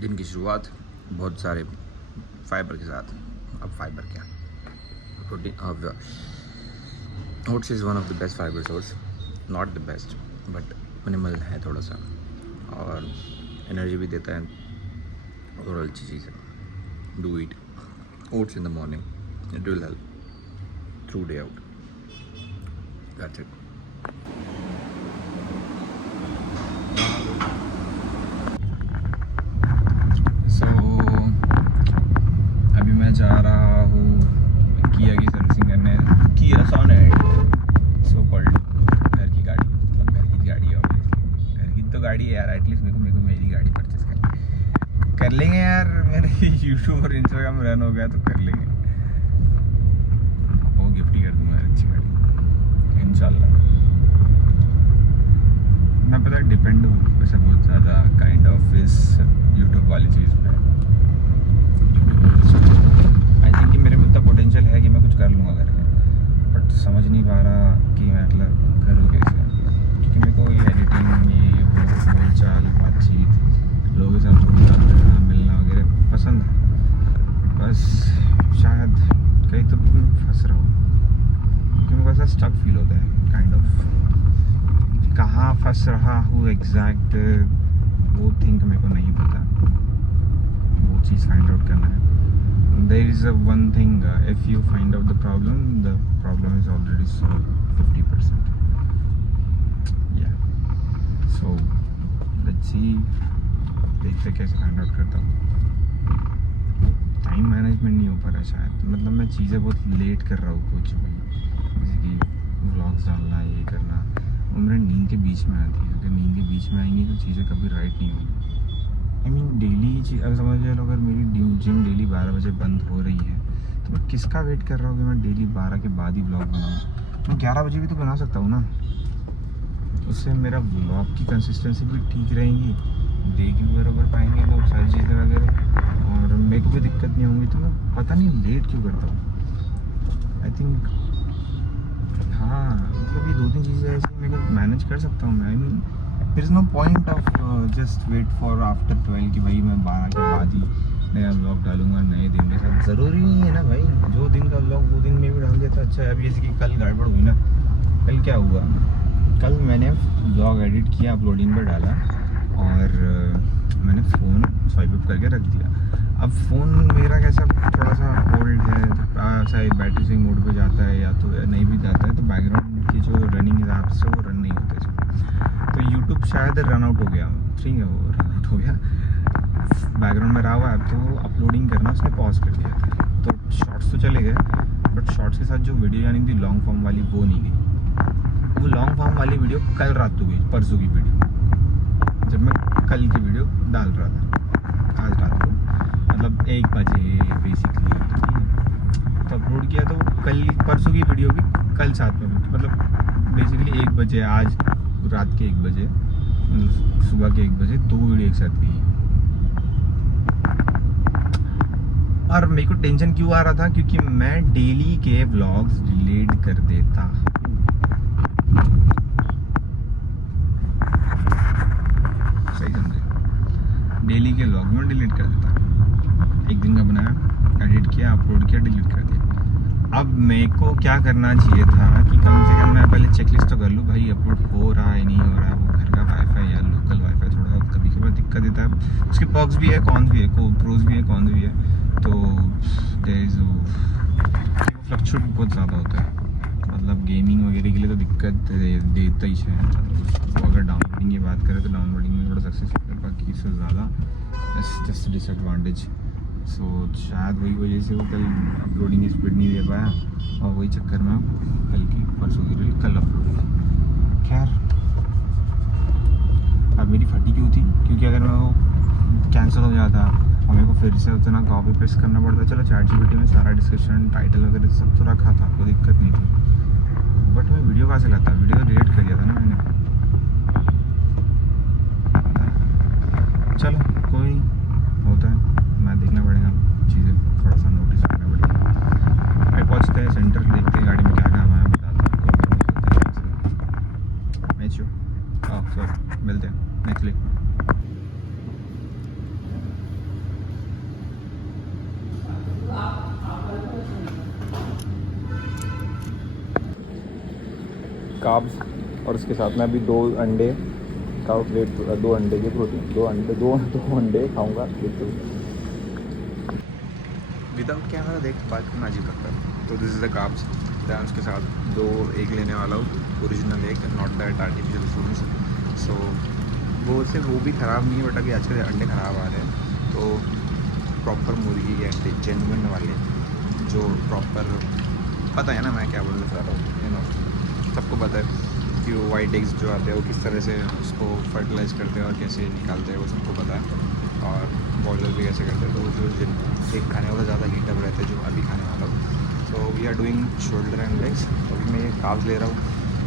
दिन की शुरुआत बहुत सारे फाइबर के साथ। अब फाइबर क्या, प्रोटीन। अब oats is one of the best fibre source, not the best but minimal है थोड़ा सा, और एनर्जी भी देता है और अच्छी चीज़ है। Do it oats in the morning, it will help through day out. That's it. अभी मैं जा रहा हूँ किया की सर्विसिंग करने, किया सोनेट सो कॉल्ड घर की गाड़ी, मतलब घर की गाड़ी है ऑब्वियसली, घर की तो गाड़ी है यार, एटलीस्ट मेरे को मेरी गाड़ी परचेस कर लेंगे यार। मेरे यूट्यूब और इंस्टाग्राम रन हो गया तो कर लेंगे, वो गिफ्ट ही कर दूँगा अच्छी गाड़ी इंशाल्लाह। मैं पता डिपेंड हूँ वैसे बहुत ज़्यादा काइंड ऑफ इस यूट्यूब वाली चीज़ पे। आई थिंक कि मेरे में इतना पोटेंशियल है कि मैं कुछ कर लूँगा घर में, बट समझ नहीं पा रहा कि मैं मतलब करूँ कैसे, क्योंकि मेरे को ये एडिटिंग, ये वो बोल चाल बातचीत, लोगों के साथ घूमना फिरना मिलना वगैरह पसंद है। बस शायद कहीं तो फंस रहा हूँ, क्योंकि मेरे को ऐसा स्टक फील होता है काइंड ऑफ। कहाँ फंस रहा हूँ एग्जैक्ट वो थिंक मेरे को नहीं पता, वो चीज़ फाइंड आउट करना है। There is a one thing, if you find out the problem is already solved 50%. Yeah. So let's see, देखते कैसे फाइंड आउट करता हूँ। टाइम मैनेजमेंट नहीं हो पा रहा शायद, मतलब मैं चीज़ें बहुत लेट कर रहा हूँ कुछ भी, जैसे कि व्लॉग्स डालना, ये करना, वो मेरे नींद के बीच में आती है। अगर नींद के बीच में आएंगी तो चीज़ें कभी राइट नहीं होंगी। आई मीन डेली अगर समझ लो, अगर मेरी जिम डेली 12 बजे बंद हो रही है तो मैं किसका वेट कर रहा हूँ कि मैं डेली 12 के बाद ही ब्लॉग बनाऊँ। मैं 11 बजे भी तो बना सकता हूँ ना, उससे मेरा ब्लॉग की कंसिस्टेंसी भी ठीक रहेगी, देख भी बराबर पाएंगे लोग सारी चीज़ें वगैरह, और मेरे को भी दिक्कत नहीं होंगी। तो मैं पता नहीं लेट क्यों करता हूँ। आई थिंक हाँ, मतलब ये 2-3 चीज़ें ऐसी मेरे को मैनेज कर सकता हूँ मैं। I mean there is no point of just wait for after 12 कि भाई मैं 12 के बाद ही नया ब्लॉग डालूंगा नए दिन के साथ। ज़रूरी नहीं है ना भाई, जो दिन का ब्लॉग वो दिन में भी डाल देता अच्छा है। अब जैसे कि कल गड़बड़ हुई ना, कल क्या हुआ, कल मैंने ब्लॉग एडिट किया, अपलोडिंग पर डाला, और मैंने फ़ोन स्वाइप अप करके रख दिया। अब फ़ोन मेरा कैसा थोड़ा सा ओल्ड है, शायद बैटरी से मोड पे जाता है या तो नहीं भी जाता है, तो बैकग्राउंड की जो रनिंग ऐप से वो रन नहीं होते इसमें। तो यूट्यूब शायद रन आउट हो गया, ठीक है, वो रन आउट हो गया, बैकग्राउंड में रहा हुआ है, तो अपलोडिंग करना उसने पॉज कर दिया था। तो शॉर्ट्स तो चले गए, बट शॉर्ट्स के साथ जो वीडियो यानी थी लॉन्ग फॉर्म वाली वो नहीं गई। वो लॉन्ग फॉर्म वाली वीडियो कल रात को गई, परसों की वीडियो, जब मैं कल की वीडियो डाल रहा था आज रात को, मतलब 1 बजे बेसिकली, तो अपलोड किया। तो कल परसों की वीडियो भी कल 7 बजे, मतलब बेसिकली 1 बजे, आज रात के 1 बजे, मतलब सुबह के 1 बजे 2 वीडियो एक साथ गई। और मेरे को टेंशन क्यों आ रहा था, क्योंकि मैं डेली के व्लॉग्स डिलीट कर देता। सही समझे, डेली के व्लॉग में डिलीट कर देता। एक दिन का बनाया, एडिट किया, अपलोड किया, डिलीट कर दिया। अब मेरे को क्या करना चाहिए था कि कम से कम मैं पहले चेकलिस्ट तो कर लूँ, भाई अपलोड हो रहा है नहीं हो रहा है। वो घर का वाईफाई या लोकल वाईफाई थोड़ा सा कभी कभार दिक्कत देता है, उसके पर्क्स भी है, कॉन्स भी है, प्रोज भी है, कॉन्स भी है। तो फ्लक्चुएट बहुत ज़्यादा होता है, मतलब गेमिंग वगैरह के लिए तो दिक्कत देता ही है। तो अगर डाउनलोडिंग की बात करें तो डाउनलोडिंग में थोड़ा सक्सेसफुल है, बाकी इससे ज़्यादा जस्ट डिसएडवांटेज। सो शायद वही वजह से वो कल अपलोडिंग की स्पीड नहीं दे पाया, और वही चक्कर में कल की परसों की रील कल अपलोड हुई। खैर, अब मेरी फटी क्यों थी, क्योंकि अगर मैं वो कैंसिल हो जाता और मेरे को फिर से उतना कॉपी पेस्ट करना पड़ता। चलो ChatGPT में सारा डिस्क्रिप्शन, टाइटल वगैरह सब तो रखा था, कोई दिक्कत नहीं थी, बट मैं वीडियो कहाँ से लाता, वीडियो डिलीट कर दिया था ना मैंने। चलो कोई होता है, मैं देखना पड़ेगा, चीज़ें थोड़ा सा नोटिस करना पड़ेगा। भाई पहुँचते हैं सेंटर, देखते हैं गाड़ी में क्या काम है, बताता हूँ। मैच सॉरी, मिलते हैं नेक्स्ट वीक। कार्ब्स और उसके साथ में अभी 2 अंडे का प्लेट, 2 अंडे की प्रोटीन, 2 अंडे खाऊंगा विदाउट कैमरा। देख बात करना अजीब लगता है। तो this is the carbs, then उसके साथ 2 एग लेने वाला हूँ, original egg, not that artificial fruits. So वो से वो भी ख़राब नहीं है, बट अभी आजकल अंडे ख़राब आ रहे हैं। तो प्रॉपर मुर्गी के अंडे, जेन्युइन वाले, जो प्रॉपर, पता है ना मैं क्या बोलना चाह रहा हूँ, यू नो सबको पता है कि वो वाइट एग्स जो आते हैं वो किस तरह से उसको फर्टिलाइज करते हैं और कैसे निकालते हैं, वो सबको पता है। और बॉयलर भी कैसे करते हैं। तो जो जिन एक खाने वाला ज़्यादा हीटअप रहते हैं, जो अभी खाने वाला हूँ। तो we are doing shoulder and legs. तो अभी मैं ये कार्ब्स ले रहा हूँ।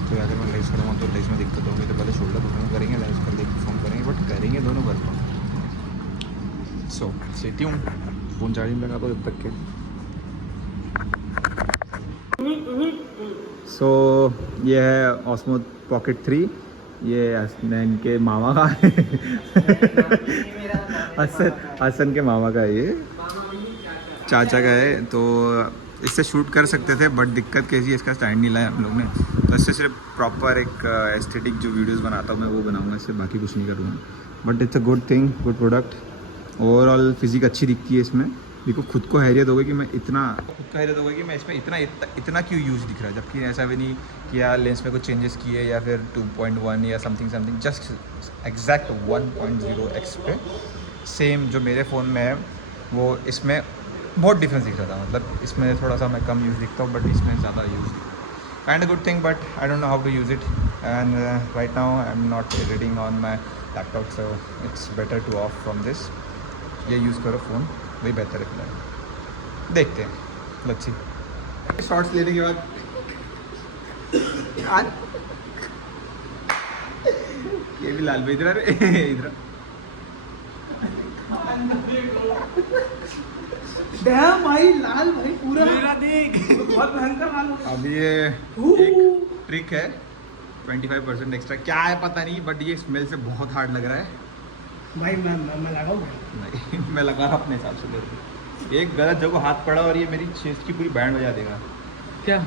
तो अगर मैं लेग्स करूँगा तो लेग्स में दिक्कत होगी, तो पहले शोल्डर परफॉर्म करेंगे, देन उसका लेग परफॉर्म करेंगे, बट करेंगे दोनों perform. So stay tuned, phone charging लगा दो जब तक के। सो ये है ऑस्मो पॉकेट 3, ये हसनैन के मामा का है। हसन के मामा का है, ये चाचा का है। तो इससे शूट कर सकते थे, बट दिक्कत कैसी है, इसका स्टैंड नहीं लाया हम लोग ने। तो इससे सिर्फ प्रॉपर एक एस्थेटिक जो वीडियोस बनाता हूँ मैं वो बनाऊँगा, इससे बाकी कुछ नहीं करूँगा। But it's a good thing, good product. Overall physique अच्छी दिखती है इसमें। देखो खुद को हैरियत हो गई कि मैं इसमें इतना क्यों यूज़ दिख रहा है, जबकि ऐसा भी नहीं कि यार लेंस में कुछ चेंजेस किए या फिर 2.1 या समथिंग, जस्ट एग्जैक्ट 1.0x पे सेम जो मेरे फ़ोन में है वो इसमें बहुत डिफरेंस दिख रहा था। मतलब इसमें थोड़ा सा मैं कम यूज़ दिखता हूँ, बट इसमें ज़्यादा यूज़ दिखता है। Kind good thing, but I don't know how to use it, and right now I am not reading on my laptop, so it's better to off from this. ये use करो phone, वही बेहतर है फिलहाल। देखते हैं, लेट्स सी। शॉर्ट्स लेने के बाद ये भी लाल भाई इधर इधर भाई लाल भाई पूरा मेरा देख बहुत भयंकर लाल हो गया। अब ये एक ट्रिक है, 25% एक्स्ट्रा क्या है पता नहीं, बट ये स्मेल से बहुत हार्ड लग रहा है भाई। मैं लगाऊं? नहीं मैं लगा रहा अपने हिसाब से। एक गलत जगह हाथ पड़ा और ये मेरी चेस्ट की पूरी बैंड बजा देगा। क्या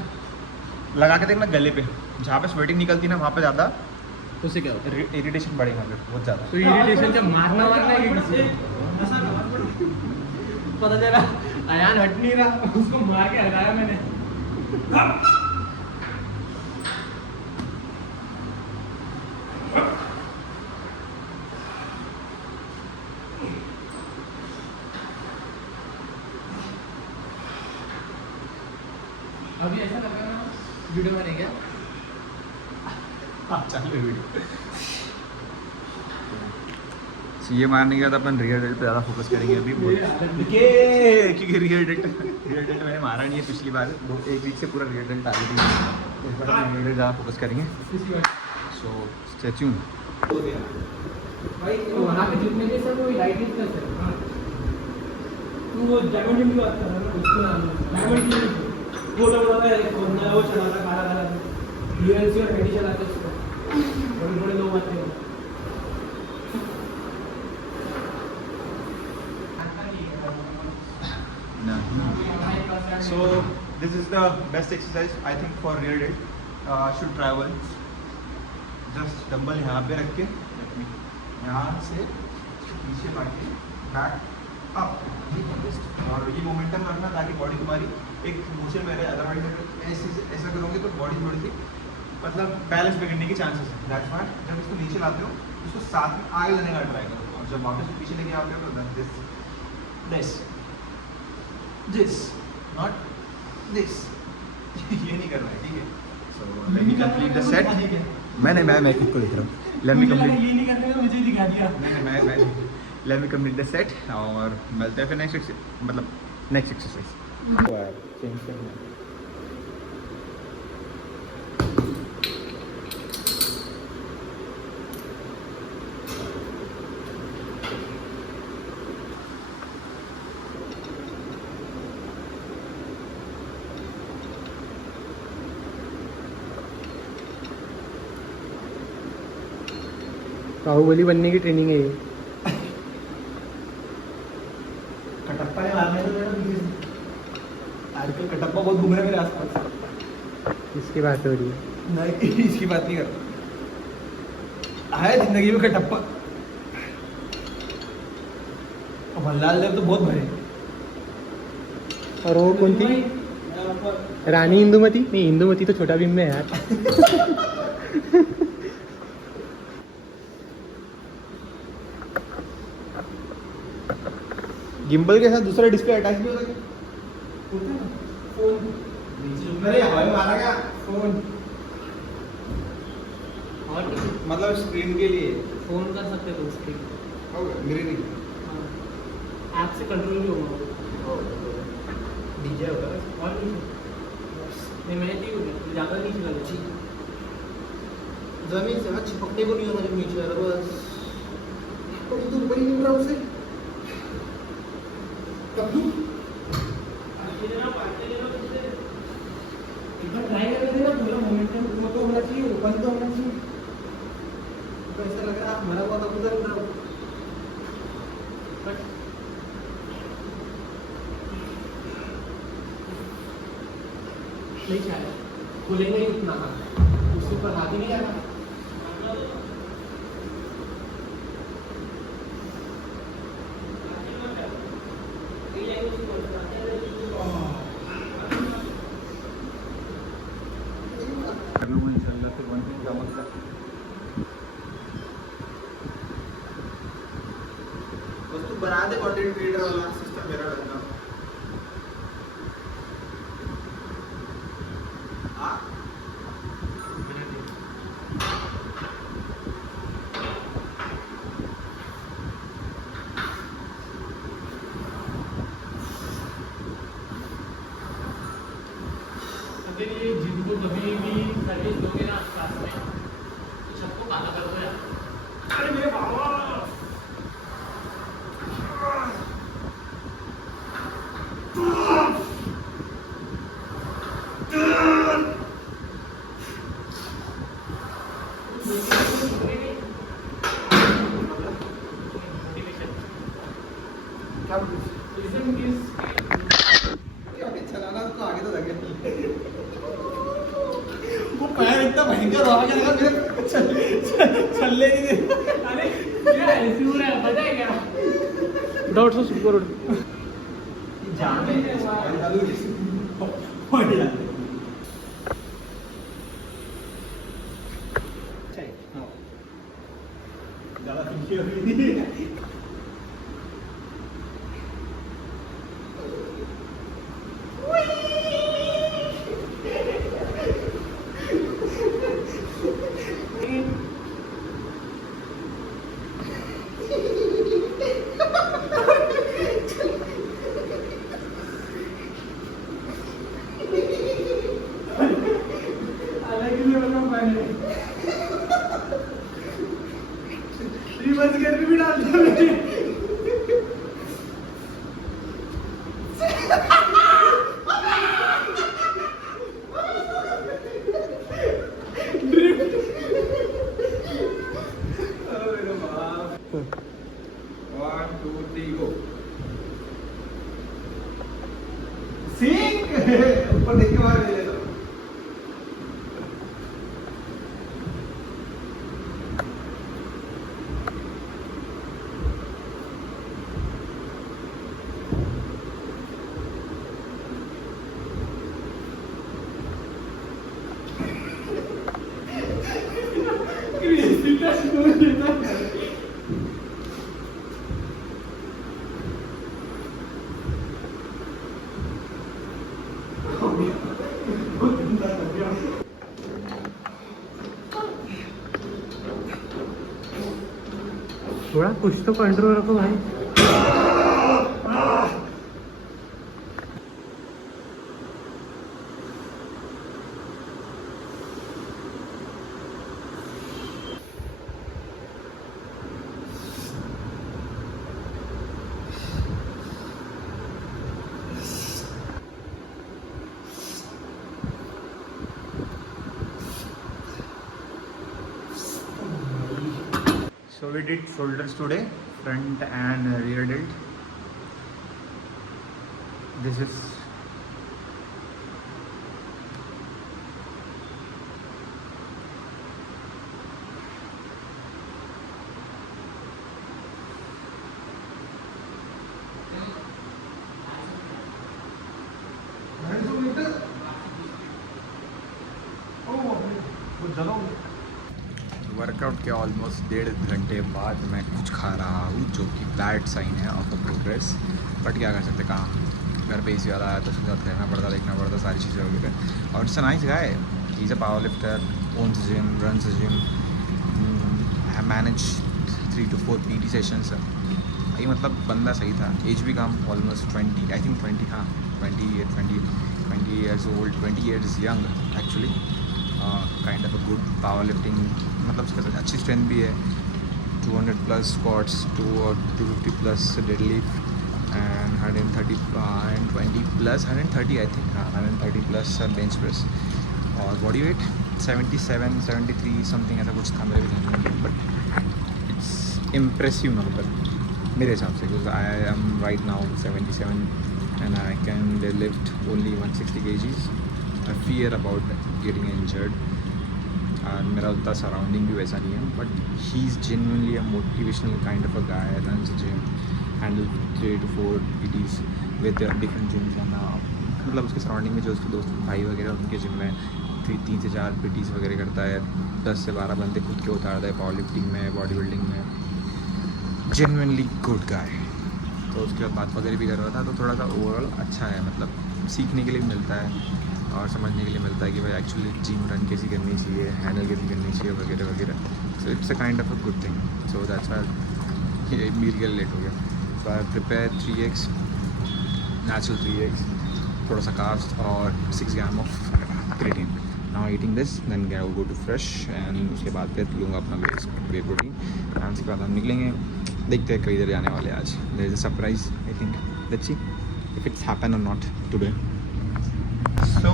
लगा के देखना गले पे, जहाँ पे स्वेटिंग निकलती ना वहाँ पे ज़्यादा उससे क्या होता है? इरिटेशन बढ़ेगा फिर बहुत ज़्यादा। तो इरिटेशन जब मारना है कि किसी पता चला अयान हट नहीं रहा, उसको मार के हटाया मैंने। अभी ऐसा लग रहा है वीडियो बनेगा क्या? हाँ चालू वीडियो। ये मारने के बाद अपन रियल डेट पे ज़्यादा फोकस करेंगे अभी, क्योंकि रियल डेट मैंने मारा नहीं है पिछली बार, 1 वीक से पूरा रियल डेट टारगेट ही है। इस बार रियल डेट ज़्यादा फोकस करेंगे। So stay tuned. भाई वहाँ पे जितने के सब वो लाइट इज कर सकते हैं। तू वो डायमंड की बात कर रहा है ना, उसको नाम डायमंड की वो लोग वाला है, वो चलाता काला यूएनसी और मेडी चलाते उसको, बड़े लोग आते हैं। So this is the best exercise I think for real date. Should travel. Just dumbbell यहाँ पे रख के यहाँ से नीचे मारके बैक अप, और ये मोमेंटम रखना ताकि बॉडी तुम्हारी एक मोशन में रहे। अदरवाइज ऐसा करोगे तो बॉडी थोड़ी सी मतलब बैलेंस बिगड़ने के चांसेस है। दैट्स व्हाई जब इसको नीचे लाते हो उसको साथ में आगे लेने का ट्राई करो, और जब वापस पीछे लेके आते हो तो दिस नॉट दिस ये नहीं करना है, ठीक है। So let me complete the set. मैं खुद को देख रहा हूँ। लेट मी कंप्लीट, ये नहीं करने का मुझे दिखा दिया। नहीं मैं let me complete the set और मिलते हैं फिर नेक्स्ट एक्सरसाइज। चेंज करना बाहुबली बनने की ट्रेनिंग है ये। कटप्पा ने मारने को आजकल कटप्पा बहुत घूम रहे हैं मेरे आसपास। इसकी बात हो रही है। नहीं इसकी बात नहीं कर आया जिंदगी में कटप्पा भल्लाल देव तो बहुत भरे और वो कौन थी रानी इंदुमती नहीं इंदुमती तो छोटा भीम में है यार गिम्बल के साथ दूसरा डिस्प्ले अटैच भी होता है फोन मेरे हवा में मारा गया फोन और मतलब स्क्रीन के लिए फोन कर सकते हो उसके ग्रीनिंग ऐप से कंट्रोल भी होगा डीजे होगा और नहीं मैं नहीं हूँ ज़्यादा नहीं चला ठीक जमीन से हाथ चिपकने को नहीं होना जब नीचे आ रहा बस तो तू ऊपर ही नहीं उड़ रहा उससे कब ट्राई कर देना पूरा मोमेंटम तो होना चाहिए ओपन तो होना चाहिए तो ऐसा लग रहा है मरा हुआ कबूतर उड़ रहा हो नहीं चाहिए खुलेंगे ही उतना उसके ऊपर हाथ ही नहीं आएगा कर लूँगा इंशाल्लाह फिर 1 दिन का मतलब बस तू बना दे कंटेंट क्रिएटर वाला सिस्टम मेरा डरना हां अगर ये जिनको कभी भी सर्विस दोगे ना क्लास में तो सबको काला कर दो यार अरे मेरे बाबा क्या चलाना तो आगे तो लगे वो पैर इतना भयंकर हुआ कि लगा मेरे चलने नहीं दे अरे क्या ऐसे हो रहा है पता है क्या उठाओ उठाओ सुपर उठ जान में बढ़िया ज़्यादा पीछे हुई नहीं रिवर्स गियर भी डाल दिया ऊपर देख के बाहर ले लेता थोड़ा कुछ तो कंट्रोल रखो भाई So we did shoulders today, front and rear delt. This is workout के ऑलमोस्ट 1.5 घंटे बाद मैं कुछ खा रहा हूँ, जो कि बैड साइन है ऑफ अ प्रोग्रेस, बट क्या कर सकते, काम घर पे इसी वाला आया तो उसके साथ रहना पड़ता, देखना पड़ता सारी चीज़ें वगैरह। और it's a nice guy, he is a power lifter, owns gym, runs gym, I manage 3 to 4 PT sessions. ये मतलब बंदा सही था, एज भी कम, ऑलमोस्ट 20, आई थिंक 20, हाँ 20 years old, 20 years young actually. Kind of a good power lifting, मतलब उसके साथ अच्छी स्ट्रेंथ भी है, 200+ squats, 250+ deadlift and 130 I think, हाँ 130+ बेंच प्रेस, और बॉडी वेट 77, 73 समथिंग ऐसा कुछ था मेरे भी ध्यान में, बट इट्स इम्प्रेसिव नंबर मेरे हिसाब से, because I am right now 77 and I can lift only 160 kgs। I fear about getting injured, और मेरा उतना सराउंडिंग भी वैसा नहीं है, but he is genuinely a motivational kind of a guy, runs gym, handle 3 to 4 PTs with different gyms, मतलब उसके surrounding में जो उसके दोस्त भाई वगैरह उनके जिम में 3 से 4 PTs वगैरह करता है, 10 से 12 बंदे खुद के उतारता है पावर लिफ्टिंग में, बॉडी बिल्डिंग में, जेन्युइनली गुड गाय। तो उसके बाद बात वगैरह भी कर रहा था, तो थोड़ा सा ओवरऑल अच्छा है, मतलब सीखने के लिए मिलता है और समझने के लिए मिलता है कि भाई एक्चुअली जिम रन कैसी करनी चाहिए, हैंडल कैसी करनी चाहिए वगैरह वगैरह। सो it's a kind of a good thing, so that's why ये मील के लेट हो गया। सो I prepare 3x natural 3x, थोड़ा सा कार्ब्स और 6 gram of creatine. Now eating this, then go to fresh, and उसके बाद फिर लूँगा अपना वे प्रोटीन, एंड उसके बाद हम निकलेंगे, देखते हैं कई देर जाने वाले आज। There is a surprise, I think, let's see if it's happen or not today. So,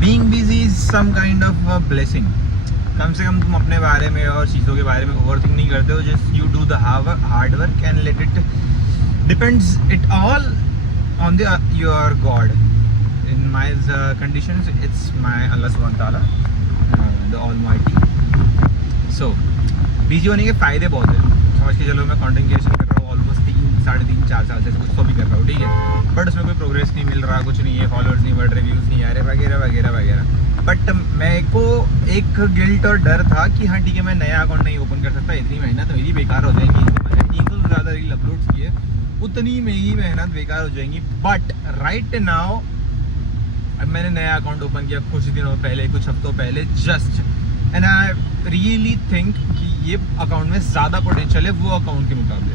being busy is some kind of a blessing. कम से कम तुम अपने बारे में और चीज़ों के बारे में ओवरथिंक नहीं करते हो, just you do the hard work and let it depends it all on the your god. In my conditions it's my Allah सुब्हान ताला, द ऑलमाइटी। सो बिजी होने के फ़ायदे बहुत हैं, समझ के चलो। मैं कंटेंट क्रिएशन कर रहा हूँ ऑलमोस्ट 3, 3.5, 4 साल से, कुछ तो भी कर रहा हूँ, ठीक है, बट उसमें कोई प्रोग्रेस नहीं मिल रहा, कुछ नहीं है, फॉलोअर्स नहीं बढ़ रहे, व्यूज़ नहीं आ रहे वगैरह वगैरह वगैरह। बट मेरे को एक गिल्ट और डर था कि हाँ ठीक है, मैं नया अकाउंट नहीं ओपन कर सकता, इतनी मेहनत मेरी बेकार हो जाएंगी, मैंने 300 से ज़्यादा रील अपलोड्स किए, उतनी मेरी मेहनत बेकार हो जाएंगी। बट राइट नाउ अब मैंने नया अकाउंट ओपन किया कुछ दिनों पहले, कुछ हफ्तों पहले just, and I really think कि ये अकाउंट में ज़्यादा पोटेंशियल है वो अकाउंट के मुकाबले,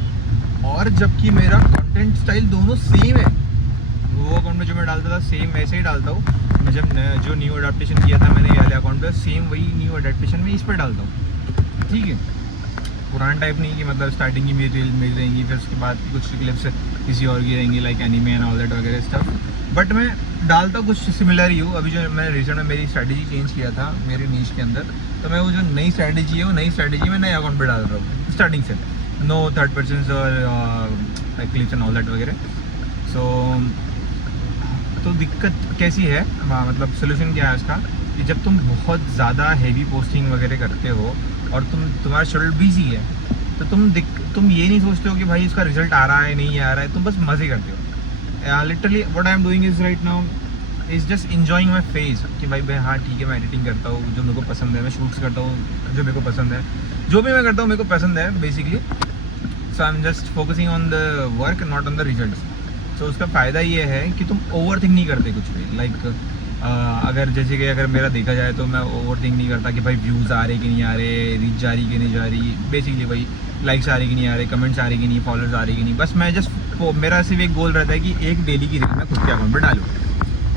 और जबकि मेरा कंटेंट स्टाइल दोनों सेम है, वो अकाउंट में जो मैं डालता था सेम वैसे ही डालता हूँ। मैं जब जो न्यू अडेप्टेशन किया था मैंने ये वाले अकाउंट पे, सेम वही न्यू अडेप्टेशन में इस पर डालता हूँ, ठीक है। पुराना टाइप नहीं कि मतलब स्टार्टिंग की मेरी रील मिल रहेंगी, फिर उसके बाद कुछ क्लिप्स किसी और की रहेंगी like anime and all that वगैरह स्टफ, बट मैं डालता कुछ सिमिलर ही हूँ। अभी जो मैं रिसेंट में मेरी स्ट्रैटेजी चेंज किया था मेरी नीश के अंदर, तो मैं वो जो नई स्ट्रैटेजी है वो नई स्ट्रैटेजी मैं नए अकाउंट पर डाल रहा हूँ स्टार्टिंग से, नो थर्ड पर्सन और क्लिप्स एंड ऑल दैट वगैरह। सो तो दिक्कत कैसी है, मतलब सोल्यूशन क्या है उसका, कि जब तुम बहुत ज़्यादा हैवी पोस्टिंग वगैरह करते हो और तुम्हारा शेड्यूल बिजी है, तो तुम ये नहीं सोचते हो कि भाई इसका रिजल्ट आ रहा है नहीं आ रहा है, तुम बस मज़े करते हो। Literally what I am doing is right now is just enjoying my face, कि भाई हाँ ठीक है, मैं एडिटिंग करता हूँ जो मेरे को पसंद है, मैं शूट्स करता हूँ जो मेरे को पसंद है, जो भी मैं करता हूँ मेरे को पसंद है basically. So I am just focusing on the work not on the result. So उसका फ़ायदा ये है कि तुम ओवर थिंक नहीं करते कुछ भी, लाइक अगर जैसे कि अगर मेरा देखा जाए तो मैं ओवर थिंक नहीं करता कि भाई व्यूज़ आ रहे कि नहीं आ रहे, रीच जा रही कि नहीं जा रही, बेसिकली भाई लाइक्स आ रही कि नहीं आ रहे, कमेंट्स आ रही कि नहीं, फॉलोअर्स आ रही कि नहीं, बस मैं जस्ट मेरा सिर्फ एक गोल रहता है कि एक डेली की रील मैं खुद के अकाउंट पर डालूँ,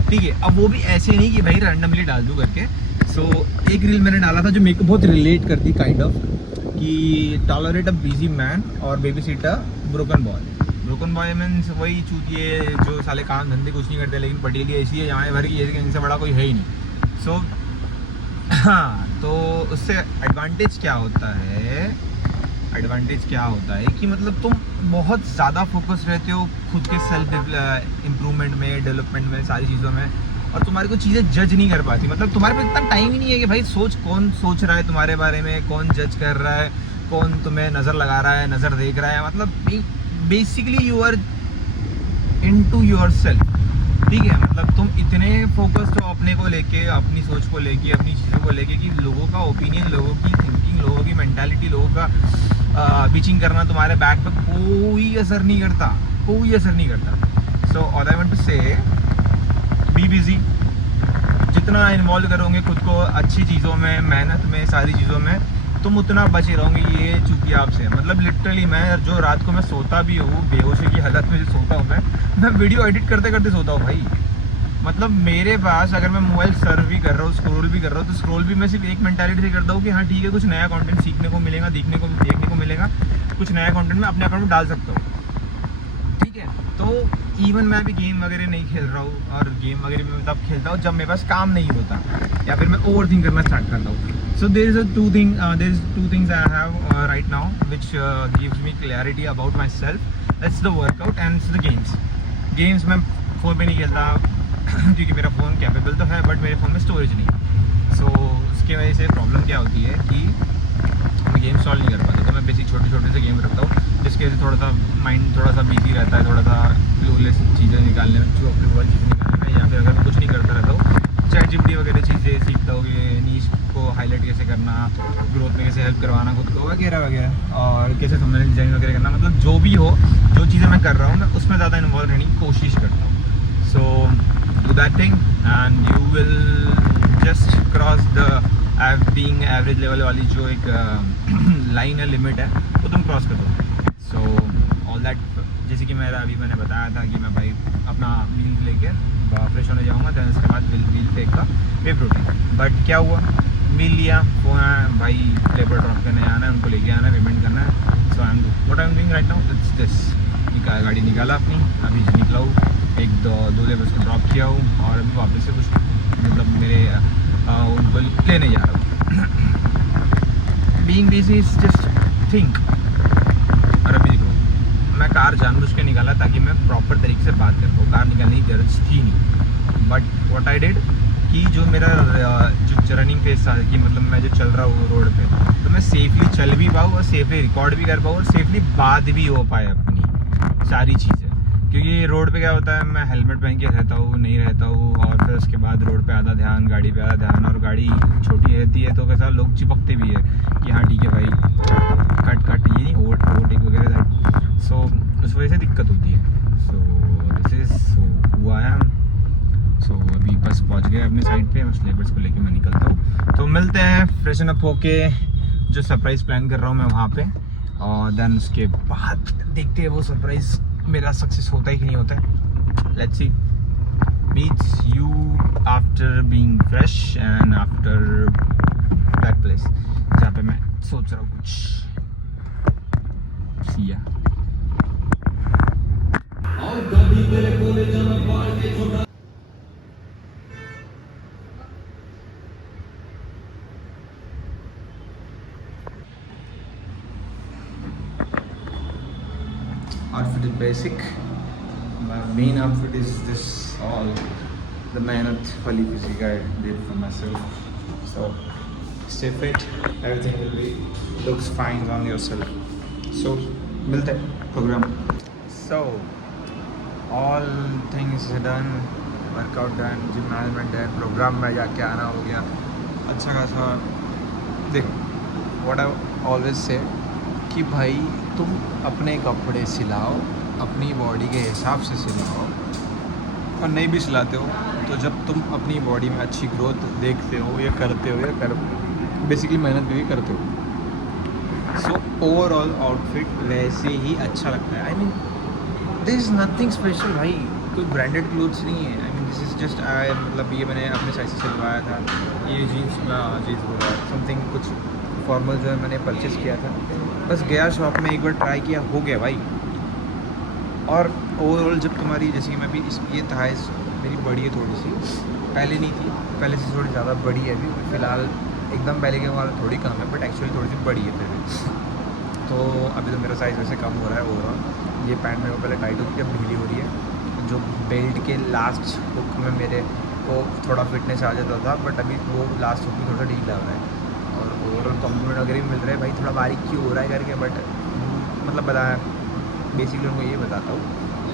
ठीक है। अब वो भी ऐसे नहीं कि भाई रैंडमली डाल दूँ करके। सो एक रील मैंने डाला था जो मेरे को बहुत रिलेट करती काइंड ऑफ, कि टॉलरेट अ बिजी मैन और baby seat a broken boy. Broken boy means वही चूतिए जो साले काम धंधे कुछ नहीं करते, लेकिन पटेली ऐसी है यहाँ भर की, इनसे बड़ा कोई है ही नहीं। सो हाँ, तो उससे एडवांटेज क्या होता है, कि मतलब तुम बहुत ज़्यादा फोकस रहते हो खुद के सेल्फ इम्प्रूवमेंट में, डेवलपमेंट में, सारी चीज़ों में, और तुम्हारे को चीज़ें जज नहीं कर पाती। मतलब तुम्हारे पास इतना टाइम ही नहीं है कि भाई कौन सोच रहा है तुम्हारे बारे में, कौन जज कर रहा है, कौन तुम्हें नज़र लगा रहा है, नज़र देख रहा है। मतलब basically you are into yourself, ठीक है, मतलब तुम इतने फोकस्ड हो अपने को लेके, अपनी सोच को लेके, अपनी चीज़ों को लेके कि लोगों का ओपिनियन, लोगों की थिंकिंग, लोगों की मेंटालिटी, लोगों का बीचिंग करना तुम्हारे बैक पे कोई असर नहीं करता, कोई असर नहीं करता। So all I want to say, be busy. जितना इन्वॉल्व करोगे खुद को अच्छी चीज़ों में, मेहनत में, सारी चीज़ों में, तुम उतना बचे रहोगे ये चूंकि आपसे। मतलब लिटरली मैं जो रात को मैं सोता भी हूँ, बेहोशी की हालत में जो सोता हूँ मैं वीडियो एडिट करते करते सोता हूँ भाई। मतलब मेरे पास अगर मैं मोबाइल सर्व भी कर रहा हूँ, स्क्रॉल भी कर रहा हूँ, तो स्क्रॉल भी मैं सिर्फ एक मेंटालिटी से करता हूँ कि हाँ ठीक है, कुछ नया कंटेंट सीखने को मिलेगा, देखने को मिलेगा, कुछ नया कंटेंट मैं अपने अकाउंट में डाल सकता हूँ। ठीक है, तो इवन मैं अभी गेम वगैरह नहीं खेल रहा हूँ, और गेम वगैरह मैं तब खेलता हूँ जब मेरे पास काम नहीं होता या फिर मैं ओवर थिंक करना स्टार्ट करता हूँ। So there is two things I have right now which gives me clarity about my self. It's the workout and it's the games मैं फ़ोन पे नहीं खेलता क्योंकि मेरा फ़ोन कैपेबल तो है बट मेरे फ़ोन में स्टोरेज नहीं। सो उसकी वजह से प्रॉब्लम क्या होती है कि मैं गेम इंस्टॉल नहीं कर पाता। तो मैं बेसिक छोटे छोटे से गेम रखता हूँ जिसकी वजह से थोड़ा सा माइंड थोड़ा सा बिजी रहता है, थोड़ा सा क्लूलेस चीज़ें निकालने में, जो अपनी वर्ल्ड चीज़ें निकालने में, या फिर अगर मैं कुछ नहीं करता रहता हूँ, चैट जीपीटी वगैरह चीज़ें सीखता हूँ कि नीश को हाईलाइट कैसे करना, ग्रोथ में कैसे हेल्प करवाना खुद को वगैरह वगैरह, और कैसे थंबनेल डिजाइन वगैरह करना। मतलब जो भी हो, जो चीज़ें मैं कर रहा हूँ मैं उसमें ज़्यादा इन्वॉल्व रहने की कोशिश करता हूँ। So do that thing and you will just cross the being average level वाली जो एक लाइन है, लिमिट है, वो तुम क्रॉस कर दो। सो ऑल दैट, जैसे कि मैंने बताया था कि मैं भाई अपना मील लेके फ्रेश होने जाऊँगा, then उसके बाद विल टेक का वे प्रोटीन। बट क्या हुआ, मील लिया, फोन है भाई, लेबर ड्रॉप करने आना है, उनको लेके आना है, पेमेंट करना है। So I am doing right now it's this. गाड़ी निकाला अपनी, अभी निकला हूँ, एक दो लेबर्स को ड्रॉप किया हूँ, और अभी वापस से कुछ मतलब मेरे उनको लेने जा रहा हूँ। Being busy is just think. और अभी देखो, मैं कार जानबूझ के निकाला ताकि मैं प्रॉपर तरीके से बात कर पाऊँ, कार निकालने की जरूरत थी नहीं। बट व्हाट आई डिड कि जो मेरा जो रनिंग फेस था कि मतलब मैं जो चल रहा हूँ रोड पे, तो मैं सेफली चल भी पाऊँ और सेफली रिकॉर्ड भी कर पाऊँ और सेफली बात भी हो पाए अपनी सारी चीज़ें। क्योंकि रोड पे क्या होता है, मैं हेलमेट पहन के रहता हूँ, नहीं रहता हूँ, और फिर उसके बाद रोड पे आधा ध्यान, गाड़ी पे आधा ध्यान, और गाड़ी छोटी रहती है तो कैसा लोग चिपकते भी है कि हाँ ठीक है भाई, कट ये नहीं ओवरटेक वगैरह। सो उस वजह से दिक्कत होती है। सो दिस इज हुआ है। सो अभी बस पहुँच गए अपने साइड पे, बस लेबर्स को लेके मैं निकलता हूँ। तो मिलते हैं फ्रेशन अप होके, जो सरप्राइज़ प्लान कर रहा हूँ मैं वहाँ पे, और देन उसके बाद देखते हैं वो सरप्राइज़ मेरा सक्सेस होता है कि नहीं होता है। Let's see. Meets you after being fresh and after that place जहाँ पे मैं सोच रहा हूँ कुछ। सी या। Outfit is basic. My main outfit is this all the mehnat wali physique I did for myself. So stay fit, everything will be looks fine on yourself. So milte hain program. So all things done, workout done, gym management done, program में जाके आना हो गया अच्छा खासा। देख what I always say कि भाई तुम अपने कपड़े सिलाओ, अपनी बॉडी के हिसाब से सिलाओ, और नहीं भी सिलाते हो तो जब तुम अपनी बॉडी में अच्छी ग्रोथ देखते हो या करते हो या बेसिकली मेहनत भी करते हो, सो ओवरऑल आउटफिट वैसे ही अच्छा लगता है। I mean this is nothing special भाई, कोई ब्रांडेड क्लोथ्स नहीं है। I mean this is just मतलब ये मैंने अपने साइज से सिलवाया था, ये जीन्स बोला समथिंग कुछ फॉर्मल जो है मैंने परचेज़ किया था, बस गया शॉप में एक बार ट्राई किया, हो गया भाई। और ओवरऑल जब तुम्हारी जैसे कि मैं भी ये थाइस मेरी बड़ी है थोड़ी सी, पहले नहीं थी, पहले से थोड़ी ज़्यादा बड़ी है अभी फ़िलहाल, एकदम पहले के वाला थोड़ी कम है, बट एक्चुअली थोड़ी सी बड़ी है फिर भी। तो अभी तो मेरा साइज़ वैसे कम हो रहा है ओवरऑल। ये पैंट मेरे को पहले टाइट होती है, अब ढीली हो रही है। जो बेल्ट के लास्ट हुक में मेरे को थोड़ा फिटनेस आ जाता था, बट अभी वो लास्ट हुक में थोड़ा ढीला हो रहा है, और ओवरऑल कॉम्प्लीमेंट वगैरह भी मिल रहा है भाई, थोड़ा बारीक क्यों हो रहा है करके, बट मतलब बताया बेसिकली उनको ये बताता हूँ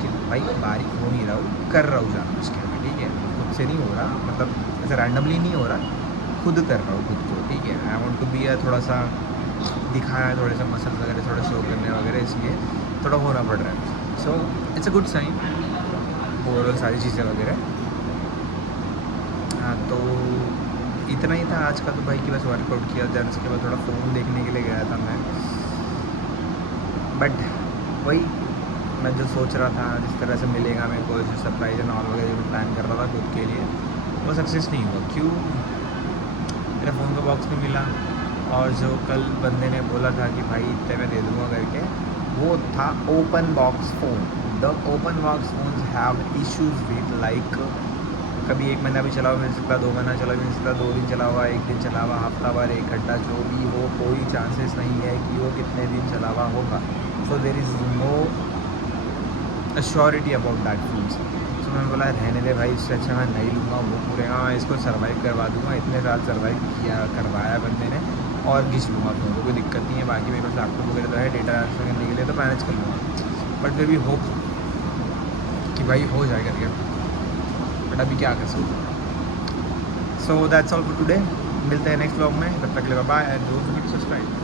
लेकिन भाई बारीक हो नहीं रहा हूँ, कर रहा हूँ जाना उसके में, ठीक है। खुद से नहीं हो रहा, मतलब ऐसा रैंडमली नहीं हो रहा, खुद कर रहा हूँ खुद को, ठीक है। आई वॉन्ट टू बी थोड़ा सा दिखाया है, थोड़े से मसल्स वगैरह थोड़ा शो करने वगैरह, इसलिए थोड़ा होना पड़ रहा है। So it's a good sign overall सारी चीज़ें वगैरह। हाँ, तो इतना ही था आज का। तो भाई की बस वर्कआउट किया, दैन उसके बाद थोड़ा फ़ोन देखने के लिए गया था मैं। बट वही मैं जो सोच रहा था, जिस तरह से मिलेगा मेरे को, जो सरप्राइज़ एंड ऑल वगैरह जो प्लान कर रहा था खुद के लिए, वो सक्सेस नहीं हुआ। क्यों? मेरा फ़ोन का बॉक्स नहीं मिला, और जो कल बंदे ने बोला था कि भाई इतने में दे दूँगा करके, वो था open box phone. The open box phones have issues with like कभी 1 महीना भी चला हुआ मिल सकता, 2 महीना चला भी मिल सकता, 2 दिन चला हुआ, 1 दिन चला हुआ, हफ्ता भर, 1 घंटा, जो भी हो, कोई चांसेस नहीं है कि वो कितने दिन चला हुआ होगा। So there is no assurity about that phones. तो मैंने बोला रहने दे भाई, इससे अच्छा मैं नहीं लूँगा, वो पूरे का मैं इसको सर्वाइव करवा दूँगा। इतने साल सर्वाइव किया, करवाया बंदे ने, और घिस लूँगा फोन को, कोई दिक्कत नहीं है। बाकी मेरे पास लैपटॉप वगैरह तो है, डेटा ट्रांसफर करने के लिए तो मैनेज कर लूँगा। बट फिर भी होप कि भाई हो जाए करके, बट अभी क्या कर सकते। So that's all for today. मिलते हैं नेक्स्ट व्लॉग में, तब तक के लिए bye and don't forget to subscribe.